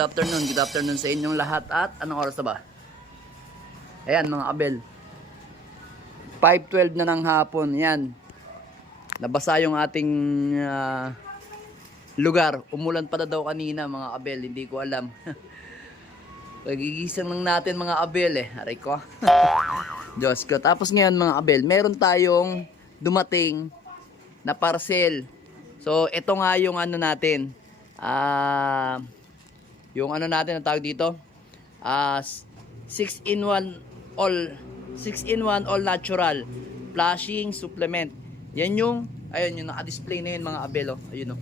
good afternoon. Good afternoon sa inyong lahat at anong oras na ba? Ayan mga abel. 5.12 na ng hapon. Yan. Nabasa yung ating ah, lugar. Umulan pa na daw kanina mga abel. Hindi ko alam. Pagigising lang natin mga abel eh. Aray ko. Diyos ko. Tapos ngayon mga abel, meron tayong dumating na parcel. So, ito nga yung ano natin. Ah, yung ano natin ang tawag dito. Ah, 6 in 1 all 6 in 1 all natural flashing supplement. Yan yung ayun yung naka-display na yun mga abelo. Ayun oh.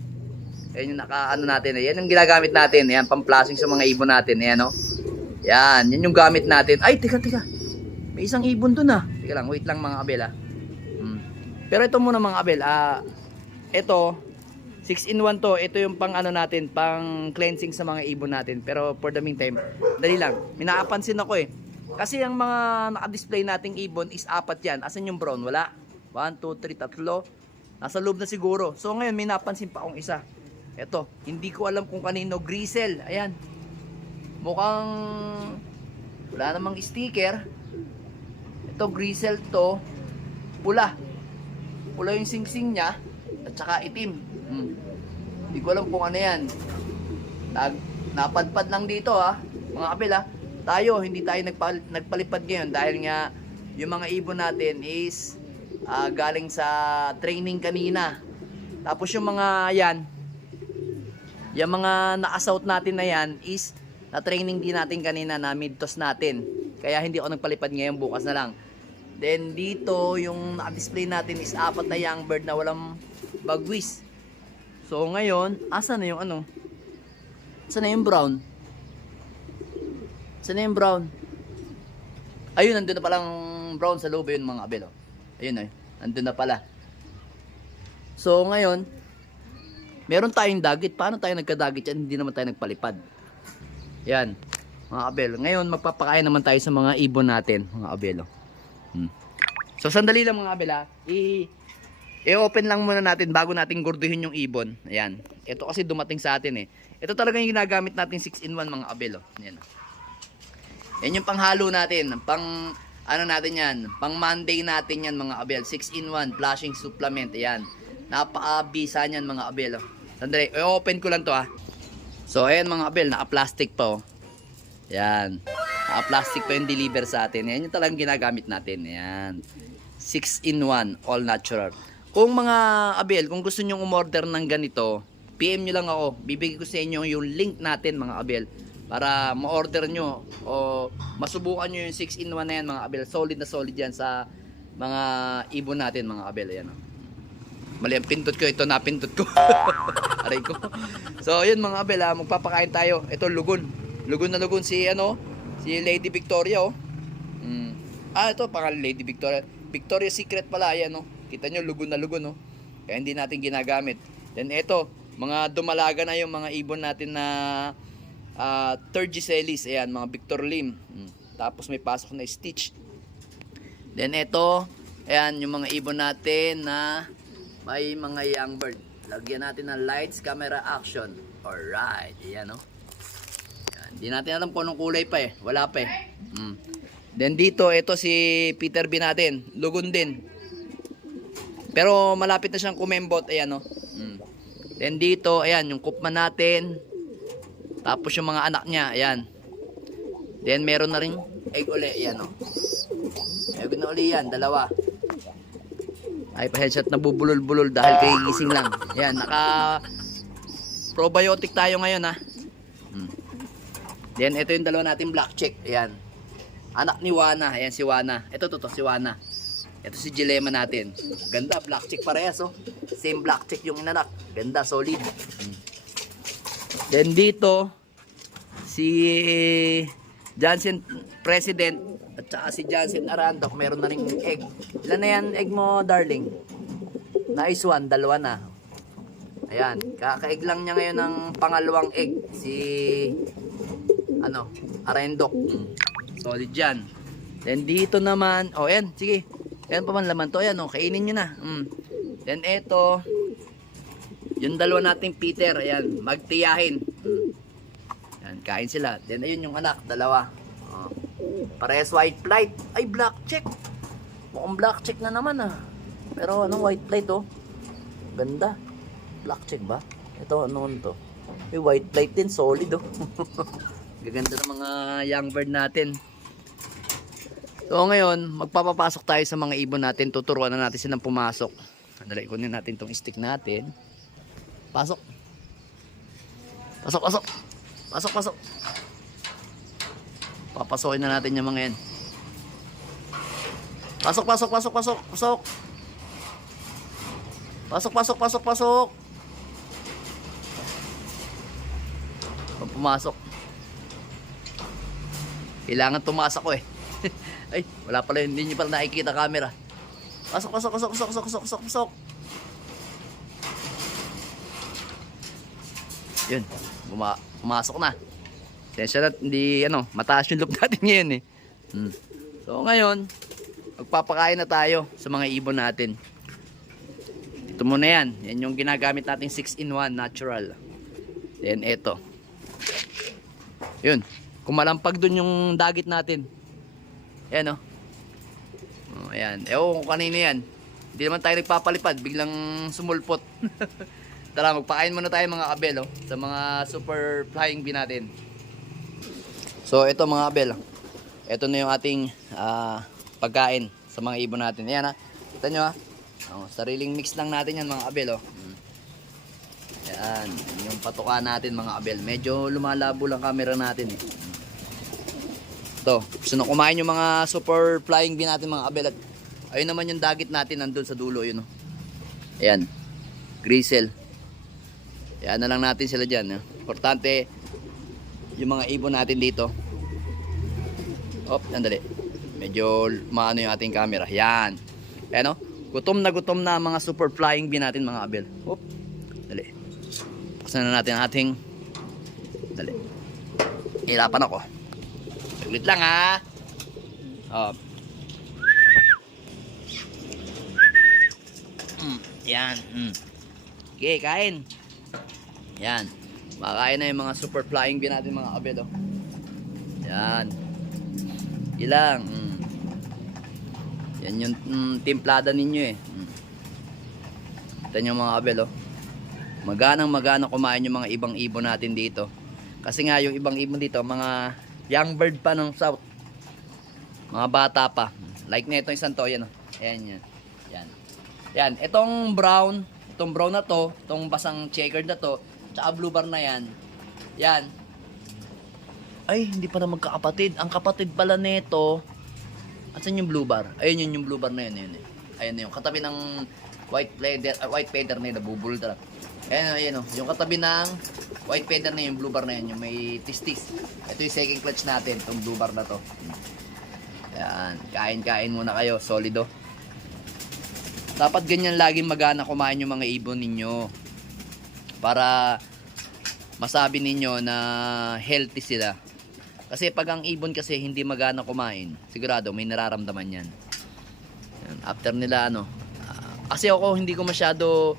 Ayun yung naka ano natin. eh. Yan yung ginagamit natin. Yan pang-flashing sa mga ibon natin. Ayan oh. Yan, yan yung gamit natin. Ay, teka, teka. May isang ibon dun ah. Teka lang, wait lang mga abel ah. Hmm. Pero ito muna mga abel, ah ito 6 in 1 to. Ito yung pang ano natin, pang cleansing sa mga ibon natin. Pero for the meantime, dali lang. May nakapansin ako eh. Kasi ang mga naka-display nating ibon is apat yan. Asan yung brown? Wala. 1, 2, 3, tatlo. Nasa loob na siguro. So ngayon may napansin pa akong isa. Ito, hindi ko alam kung kanino. Grisel. Ayan. Mukhang wala namang sticker. Ito, grisel to. Pula. Pula yung singsing niya. At saka itim. Hmm. Hindi ko alam kung ano yan. Nag, napadpad lang dito ha. Mga kapil ha. Tayo, hindi tayo nagpal, nagpalipad ngayon dahil nga yung mga ibon natin is ah, galing sa training kanina. Tapos yung mga yan, yung mga nakasout natin na yan is na training din natin kanina na mid-toss natin. Kaya hindi ako nagpalipad ngayon, bukas na lang. Then dito, yung naka-display natin is apat na young bird na walang bagwis. So ngayon, asa na yung ano? Asa na yung brown? Asa na yung brown? Ayun, nandun na palang brown sa loob yun mga abel. Oh. Ayun eh, nandun na pala. So ngayon, meron tayong dagit. Paano tayo nagkadagit yan? Hindi naman tayo nagpalipad. Yan, mga abel. Ngayon, magpapakain naman tayo sa mga ibon natin, mga abel. oh. Hmm. So sandali lang mga abel ha. I i-open lang muna natin bago natin gorduhin yung ibon. Ayan. Ito kasi dumating sa atin eh. Ito talaga yung ginagamit natin 6 in 1 mga abel. Oh. Ayan. Yan yung panghalo natin. Pang ano natin yan. Pang Monday natin yan mga abel. 6 in 1 flashing supplement. Ayan. Napaka-bisa niyan mga abel. Oh. Sandali. I-open ko lang to ha. So ayan mga abel. Naka-plastic pa oh. Yan. Naka-plastic pa yung deliver sa atin. Yan yung talagang ginagamit natin. Yan. 6 in 1 all natural. Kung mga abel, kung gusto nyong umorder ng ganito, PM nyo lang ako. Bibigay ko sa inyo yung link natin mga abel para ma-order nyo o masubukan nyo yung 6 in 1 na yan mga abel. Solid na solid yan sa mga ibon natin mga abel. Ayan, oh. Mali ang pindot ko. Ito napindot ko. Aray ko. So, yun mga abel ha. Magpapakain tayo. Ito lugon. Lugon na lugon si ano, si Lady Victoria oh. Mm. Ah, ito pangalan Lady Victoria. Victoria Secret pala, ayan oh. Kita nyo, lugon na lugon oh. Kaya hindi natin ginagamit. Then ito, mga dumalaga na yung mga ibon natin na uh, third Giselis. Ayan, mga Victor Lim. Mm. Tapos may pasok na Stitch. Then ito, ayan, yung mga ibon natin na may mga young bird. Lagyan natin ng lights, camera, action. Alright, ayan. Yan. Hindi natin alam kung anong kulay pa eh. Wala pa eh. Mm. Then dito, ito si Peter B natin. Lugon din. Pero malapit na siyang kumembot. Ayan o. Mm. Then dito, ayan, yung kupman natin. Tapos yung mga anak niya. Ayan. Then meron na rin egg uli. Ayan o. Egg na uli yan. Dalawa. Ay, pa-headshot na bubulol-bulol dahil kay gising lang. Ayan, naka probiotic tayo ngayon ha. Mm. Then ito yung dalawa natin black check. Ayan. Anak ni Wana. Ayan si Wana. Ito to, to si Wana. Ito si Dilema natin. Ganda, black check parehas oh. Same black check yung inanak. Ganda, solid. Then dito si Johnson President at saka si Johnson Arandok meron na ring egg. Ilan na yan egg mo, darling? Nice one, dalawa na. Ayan, kakaig lang niya ngayon ng pangalawang egg. Si, ano, Arendok. Mm. Solid yan. Then dito naman, oh yan, sige. Yan pa man laman to, yan oh, kainin nyo na. Mm. Then eto, yung dalawa nating Peter, ayan, magtiyahin. Mm. Yan, kain sila. Then ayun yung anak, dalawa. Oh. Parehas white plate. Ay, black check. Mukhang black check na naman ah. Pero ano, white plate oh. Ganda. Black check ba? Ito, ano to? May white plate din, solid oh. Gaganda ng mga young bird natin. So ngayon, magpapapasok tayo sa mga ibon natin. Tuturuan na natin silang pumasok. Dali, kunin natin tong stick natin. Pasok. Pasok, pasok. Pasok, pasok. Papasokin na natin yung mga yan. Pasok, pasok, pasok, pasok, pasok. Pasok, pasok, pasok, pasok. Pag pumasok. Kailangan tumaas ako eh. Ay, wala pala, hindi nyo pala nakikita camera. Pasok, pasok, pasok, pasok, pasok, pasok, pasok, pasok. Yun, buma pumasok na. Sensya na, hindi, ano, mataas yung loop natin ngayon eh. Hmm. So ngayon, magpapakain na tayo sa mga ibon natin. Ito muna yan. Yan yung ginagamit nating 6-in-1 natural. Then ito. Yun. Kumalampag dun yung dagit natin. Yan oh. Oh, ayan. Ewan ko kanina yan. Hindi naman tayo nagpapalipad. Biglang sumulpot. Tara, magpakain muna tayo mga abel oh, sa mga super flying bee natin. So, ito mga abel. Ito na yung ating ah, pagkain sa mga ibon natin. Ayan ha. Kita nyo ha. Oh, sariling mix lang natin yan mga abel oh. Mm. Ayan. Yan Yung patuka natin mga abel. Medyo lumalabo lang camera natin eh. Ito. Gusto na kumain yung mga super flying bee natin mga abel. At ayun naman yung dagit natin nandun sa dulo. Yun oh. Ayan. Grisel. Ayan na lang natin sila dyan. Eh. Importante yung mga ibon natin dito. Op, andali. Medyo maano yung ating camera. Yan. Ayan o. Gutom na gutom na mga super flying bee natin mga abel. Op. Dali. Buksan na natin ating Dali. Hirapan ako. Ulit lang ha. Op. Mm, yan. Mm. Okay, kain. Yan. Makain na yung mga super flying bee natin mga abel oh. Yan. Ilang. Mm. Yan yung mm, timplada ninyo eh. Mm. Ito yung mga abel oh. Maganang magana kumain yung mga ibang ibon natin dito. Kasi nga yung ibang ibon dito, mga young bird pa ng south. Mga bata pa. Like na ito isang to, yan oh. Yan yan. Yan. Yan, itong brown, itong brown na to, itong basang checkered na to, tsaka blue bar na yan. Yan. Ay, hindi pa na magkakapatid. Ang kapatid pala nito, asan yung blue bar? Ayun yun yung blue bar na yun. yun, eh. Ayun na yung katabi ng white feather, uh, white feather na yun, nabubulda. Ayun, ayun, oh. yung katabi ng white feather na yun, yung blue bar na yun, yung may tistis. Ito yung second clutch natin, itong blue bar na to. Yan, kain-kain muna kayo, solido. Dapat ganyan laging magana kumain yung mga ibon ninyo. Para masabi ninyo na healthy sila. Kasi pag ang ibon kasi hindi magana kumain, sigurado may nararamdaman yan. After nila ano, ah, kasi ako hindi ko masyado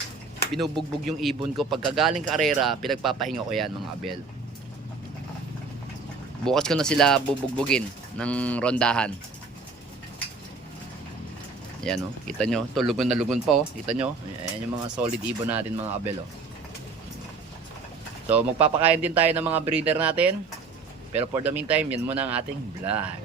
binubugbog yung ibon ko. Pag galing karera, pinagpapahinga ko yan mga abel. Bukas ko na sila bubugbugin ng rondahan. Yan oh, kita nyo, to lugon na lugon pa oh. Kita nyo, ayan yung mga solid ibon natin mga abel oh. So magpapakain din tayo ng mga breeder natin. Pero for the meantime, yan muna ang ating vlog.